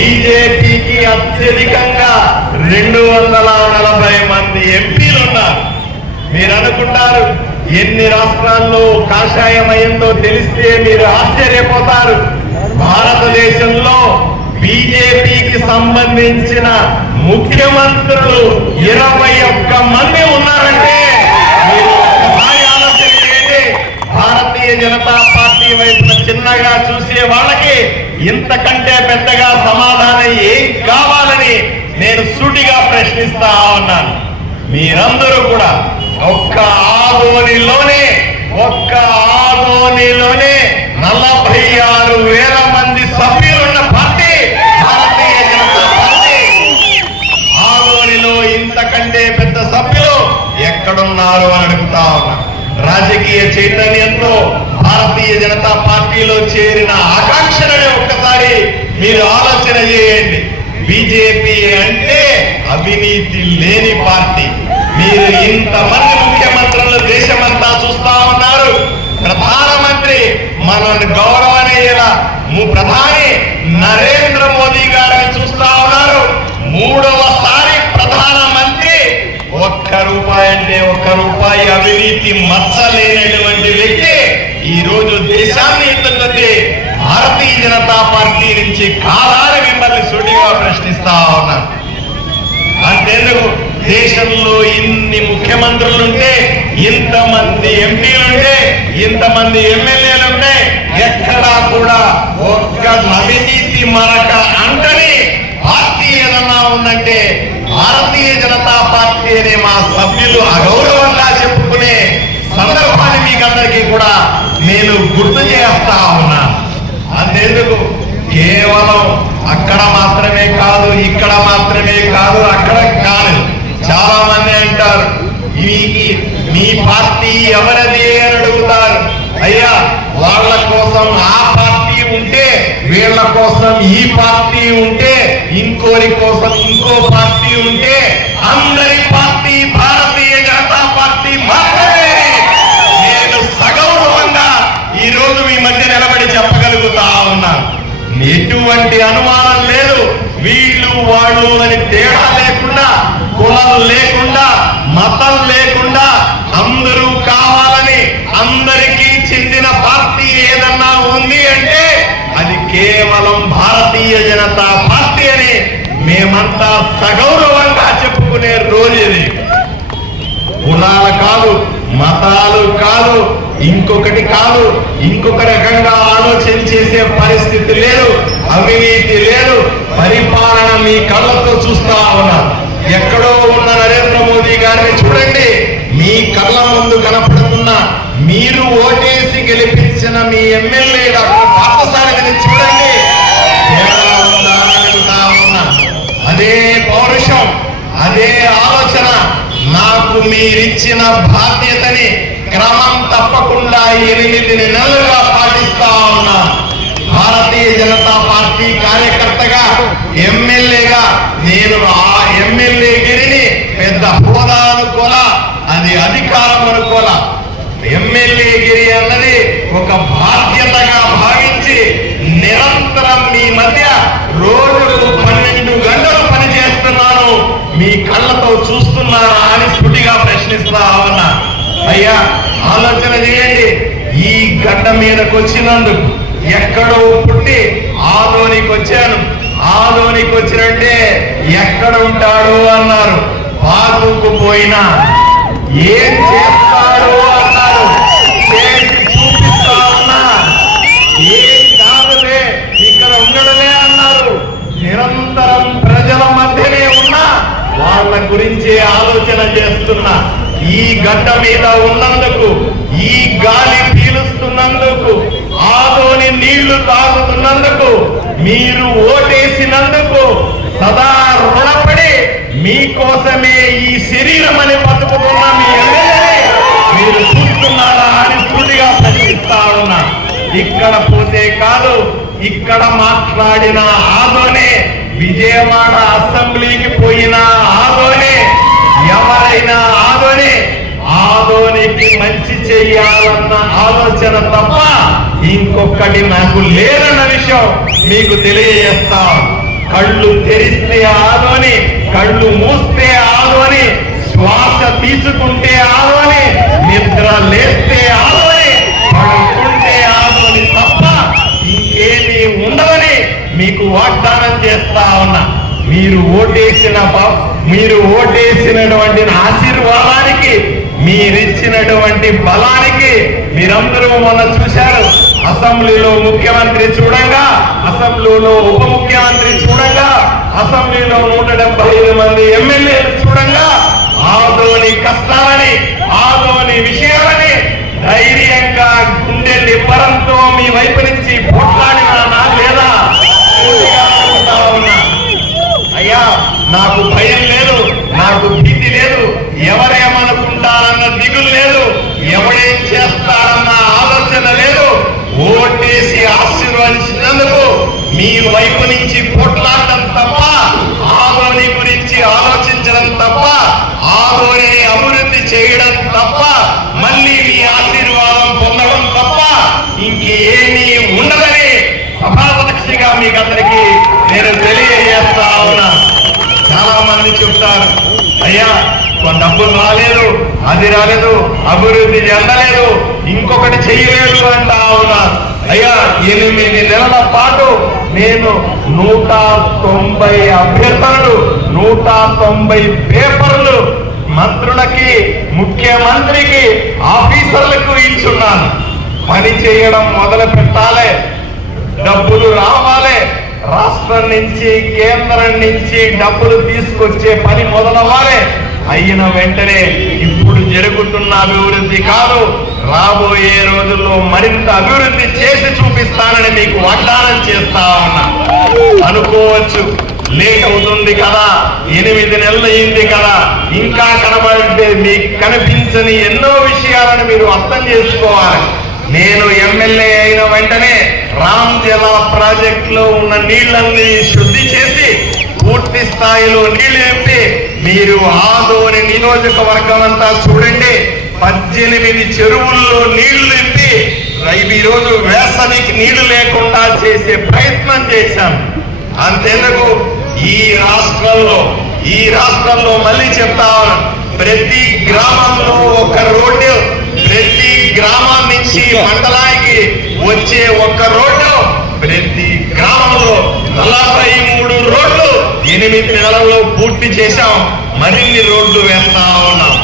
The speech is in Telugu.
బీజేపీకి అత్యధికంగా 240 మంది ఎంపీలు ఉన్నారు. మీరు అనుకుంటారు ఎన్ని రాష్ట్రాల్లో కాషాయమయందో తెలిస్తే మీరు ఆశ్చర్యపోతారు. భారతదేశంలో బీజేపీకి సంబంధించిన ముఖ్యమంత్రులు 21 మంది ఉన్నారంటే మీరు ఆలోచన చేయండి. భారతీయ జనతా పార్టీ వైపున చిన్నగా చూసే వాళ్ళకి ఇంతకంటే పెద్దగా సమాధానం ఏం కావాలని నేను సూటిగా ప్రశ్నిస్తా ఉన్నాను. మీరందరూ కూడా ఒక్క ఆదోనిలోనే 46,000 మంది సభ్యులున్న పార్టీ భారతీయ జనతా పార్టీ. ఆదోనిలో ఇంతకంటే పెద్ద సభ్యులు ఎక్కడున్నారు అని అడుగుతా ఉన్నా. రాజకీయ చైతన్యంతో భారతీయ జనతా పార్టీలో చేరిన ఆకాంక్షలను ఒక్కసారి మీరు ఆలోచన చేయండి. బీజేపీ అంటే అవినీతి లేని పార్టీ. మీరు ఇంతమంది ముఖ్యమంత్రులు దేశమంతా చూస్తా ఉన్నారు. ప్రధానమంత్రి మన గౌరవనీయుల ప్రధాని నరేంద్ర మోదీ గారిని చూస్తా ఉన్నారు. 3వసారి ప్రధానమంత్రి. ₹1 అంటే ₹1 అవినీతి మచ్చలేనటువంటి వ్యక్తి ఈ రోజు దేశాన్ని ఎత్తుతుంది. భారతీయ జనతా పార్టీ నుంచి కాలాన్ని మిమ్మల్ని సూటిగా ప్రశ్నిస్తా ఉన్నారు. అంతేందుకు దేశంలో ఇన్ని ముఖ్యమంత్రులుంటే, ఇంతమంది ఎంపీలుంటే, ఇంతమంది ఎమ్మెల్యేలుంటే ఎక్కడా కూడా ఒక్క అవినీతి మరక అంటని పార్టీ ఏదన్నా ఉందంటే భారతీయ జనతా పార్టీ అనే మా సభ్యులు అగౌరవంగా చెప్పుకునే సందర్భాన్ని మీకందరికీ కూడా నేను గుర్తు చేస్తా ఉన్నా. అంతేందుకు కేవలం అక్కడ మాత్రమే కాదు, ఇక్కడ మాత్రమే కాదు, అక్కడ కాదు. చాలా మంది అంటారు మీ పార్టీ ఎవరది అని అడుగుతారు. అయ్యా, వాళ్ళ కోసం ఆ పార్టీ ఉంటే, వీళ్ళ కోసం ఈ పార్టీ ఉంటే, ఇంకోరి కోసం ఇంకో పార్టీ ఉంటే, అందరి పార్టీ భారతీయ జనతా పార్టీ మాత్రమే. నేను సగౌరవంగా ఈ రోజు మీ మధ్య నిలబడి చెప్పగలుగుతా ఉన్నాను. ఎటువంటి అనుమానం లేదు. వీళ్ళు వాళ్ళు అని తేడా లేకుండా, కులం లేకుండా, మతం లేకుండా అందరూ కావాలని అందరికీ చెందిన పార్టీ ఏదన్నా ఉంది అంటే అది కేవలం భారతీయ జనతా పార్టీ అని మేమంతా సగౌరవంగా చెప్పుకునే రోజు ఇది. కులాలు కాదు, మతాలు కాదు, ఇంకొకటి కాదు, ఇంకొక రకంగా ఆలోచన చేసే పరిస్థితి లేదు, అవినీతి లేదు. పరిపాలన మీ కళ్ళతో చూస్తా ఉన్నారు. ఎక్కడో ఉన్న నరేంద్ర మోదీ గారిని చూడండి. మీ కళ్ళ ముందు కనపడుతున్న, మీరు ఓటేసి గెలిపించిన మీ ఎమ్మెల్యే డాక్టర్ పార్థసారథిని చూడండి. అదే పౌరుషం, అదే ఆలోచన. నాకు మీరిచ్చిన బాధ్యతని క్రమం తప్పకుండా 8 నెలలుగా పాటిస్తా ఉన్నా. భారతీయ జనతా పార్టీ కార్యకర్తగా, ఎమ్మెల్యేగా నేను ఆ ఎమ్మెల్యే గిరిని పెద్ద హోదా అనుకోలా, అది అధికారం అనుకోలా. ఎమ్మెల్యే గిరి అన్నది ఒక బాధ్యతగా భావించి నిరంతరం మీ మధ్య రోజుకు 12 గంటలు పనిచేస్తున్నాను. మీ కళ్ళతో చూస్తున్నారా అని సుటిగా ప్రశ్నిస్తా ఉన్నా. అయ్యా, ఆలోచన చేయండి. ఈ గడ్డ మీదకి వచ్చినందుకు ఎక్కడో పుట్టి ఆదోనికి వచ్చాను. ఆదోనికి వచ్చినంటే ఎక్కడ ఉంటాడు అన్నారు. బాదుకు పోయినా ఏం చేస్తాడు అన్నారు. చూపిస్తా ఉన్నా. ఏం కాదులే, ఇక్కడ ఉండడమే అన్నారు. నిరంతరం ప్రజల మధ్యనే ఉన్నా, వాళ్ళ గురించి ఆలోచన చేస్తున్నా. ఈ గడ్డ మీద ఉన్నందుకు, ఈ గాలి పీలుస్తున్నందుకు, ఆదోని నీళ్లు తాగుతున్నందుకు, మీరు ఓటేసినందుకు సదా రుణపడి మీకోసమే ఈ శరీరం అని బతుకుతున్న మీ ఎమ్మెల్యేని మీరు చూస్తున్నారా అని పూర్తిగా ప్రశ్నిస్తా ఉన్నా. ఇక్కడ పోతే కాదు, ఇక్కడ మాట్లాడిన ఆదోనే, విజయవాడ అసెంబ్లీకి పోయిన ఆదోనే, ఎవరైనా ఆదోనే, ఆదోనికి మంచి చెయ్యాలన్న ఆలోచన తప్ప ఇంకొకటి నాకు లేదన్న విషయం మీకు తెలియజేస్తా. కళ్ళు తెరిస్తే ఆదు అని, కళ్ళు మూస్తే ఆదు అని, శ్వాస తీసుకుంటే ఆదు అని, నిద్ర లేస్తే ఆదు అని, పడుకుంటే ఆదు అని తప్ప ఇంకేమీ ఉండదని మీకు వాగ్దానం చేస్తా ఉన్నా. మీరు ఓటేసినటువంటి ఆశీర్వాదానికి, మీరిచ్చినటువంటి బలానికి మీరందరూ మొన్న చూశారు. అసెంబ్లీలో ముఖ్యమంత్రి చూడంగా, అసెంబ్లీలో ఉప ముఖ్యమంత్రి చూడంగా, అసెంబ్లీలో 175 మంది ఎమ్మెల్యేలు చూడంగా, ఆదోని కష్టాలని, ఆదోని విషయాలని ధైర్యంగా గుండె నిబ్బరంతో మీ వైపు నుంచి పోట్లాడినా లేదా ఉన్నా. అయ్యా, నాకు భయం లేదు, నాకు భీతి లేదు, ఎవరేమనుకుంటారన్న దిగులు లేదు, ఎవడేం చేస్తారన్న ఆలోచన లేదు. ఓటేసి ఆశీర్వదించినందుకు మీ వైపు నుంచి పోట్లాడటం తప్ప, ఆదోని గురించి ఆలోచించడం తప్ప, ఆదోనిని అభివృద్ధి చేయడం తప్ప, మళ్ళీ మీ ఆశీర్వాదం పొందడం తప్ప ఇంకేమీ ఉండదని సభాపక్షిగా మీకు అందరికీ నేను తెలియజేస్తా ఉన్నా. చాలా మంది చెప్తారు, అయ్యా డబ్బులు రాలేదు, అది రాలేదు, అభివృద్ధి చెందలేదు, ఇంకొకటి చేయలేదు అంటా ఉన్నారు. అయ్యా, 8 నెలల పాటు నేను 190 అభ్యర్థనలు, 190 పేపర్లు మంత్రులకి, ముఖ్యమంత్రికి, ఆఫీసర్లకు ఇచ్చున్నాను. పని చేయడం మొదలు పెట్టాలి, డబ్బులు రావాలి, రాష్ట్రం నుంచి కేంద్రం నుంచి డబ్బులు తీసుకొచ్చే పని మొదలవ్వాలి. అయిన వెంటనే ఇప్పుడు జరుగుతున్న అభివృద్ధి కాదు, రాబోయే రోజుల్లో మరింత అభివృద్ధి చేసి చూపిస్తానని మీకు వాగ్దానం చేస్తా ఉన్నా. అనుకోవచ్చు, లేట్ అవుతుంది కదా, 8 నెలలు అయింది కదా, ఇంకా కనబడితే మీకు కనిపించని ఎన్నో విషయాలను మీరు అర్థం చేసుకోవాలి. నేను ఎమ్మెల్యే అయిన వెంటనే రామ్ జలా ప్రాజెక్ట్ లో ఉన్న నీళ్లన్నీ శుద్ధి చేసి పూర్తి స్థాయిలో నీళ్లు నింపి, మీరు ఆదోని నియోజకవర్గం అంతా చూడండి, 18 చెరువుల్లో నీళ్లు నింపి ఈ రోజు వేసవికి నీళ్లు లేకుండా చేసే ప్రయత్నం చేశాం. అంతెందుకు, ఈ రాష్ట్రంలో మళ్ళీ చెప్తా ఉన్నాను, ప్రతి గ్రామంలో ఒక రోడ్డు, ప్రతి గ్రామం నుంచి మండలానికి వచ్చే ఒక్క రోడ్డు, ప్రతి గ్రామంలో 43 రోడ్లు 8 నెలల్లో పూర్తి చేశాం. మరిన్ని రోడ్లు వేస్తా ఉన్నాం.